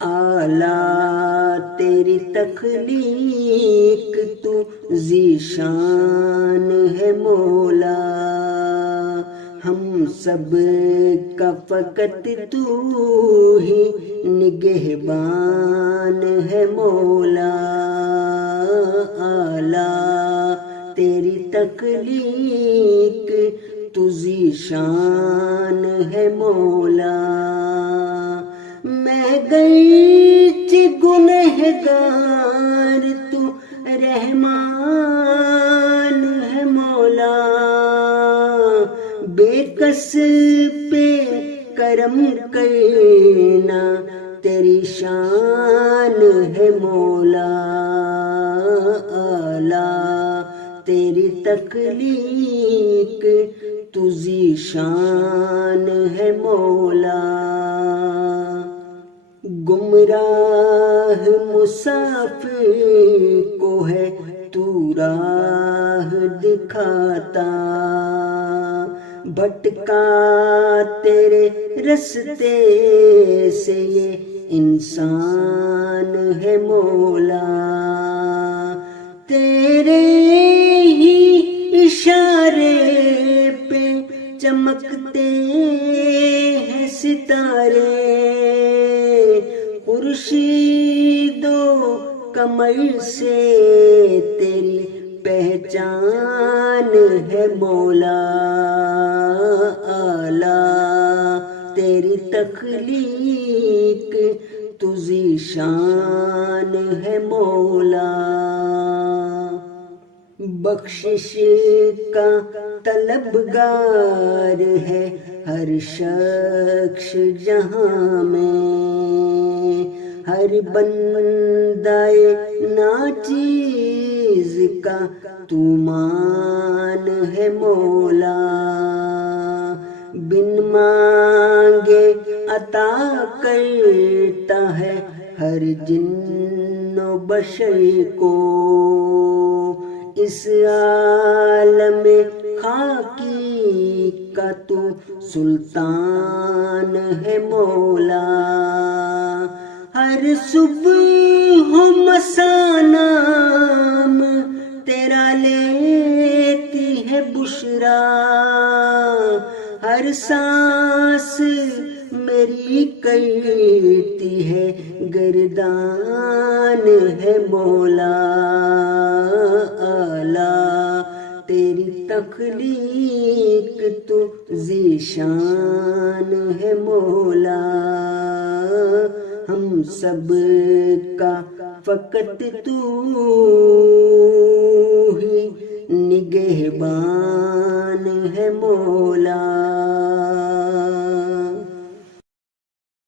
اعلیٰ تیری تخلیق تو ذیشان ہے مولا، ہم سب کا فقط تو ہی نگہبان ہے مولا، اعلیٰ تیری تخلیق تو ذیشان ہے مولا، میں گرچہ گنہگار تو رحمان ہے مولا، بے کس پہ کرم کرنا تیری شان ہے مولا، اعلیٰ تیری تخلیق تو ذیشان ہے مولا، گمراہ مسافر کو ہے تو راہ دکھاتا، بھٹکا تیرے رستے سے یہ انسان ہے مولا، تیرے ہی اشارے پہ چمکتے ہیں ستارے، خورشید و قمر سے تیری پہچان ہے مولا، اعلیٰ تیری تخلیق تو ذیشان ہے مولا، بخشش کا طلبگار ہے ہر شخص جہاں میں، ہر بندہ ناچیز کا تو مان ہے مولا، بن مانگے عطا کرتا ہے ہر جن و بشر کو، اس عالم خاکی کا تو سلطان ہے مولا، ہر صبح و مساء نام تیرا لیتی ہے بشرا، ہر سانس میری کرتی ہے گردان ہے مولا، اعلیٰ تیری تخلیق تو ذیشان ہے مولا، ہم سب کا فقط تو ہی نگہبان ہے مولا۔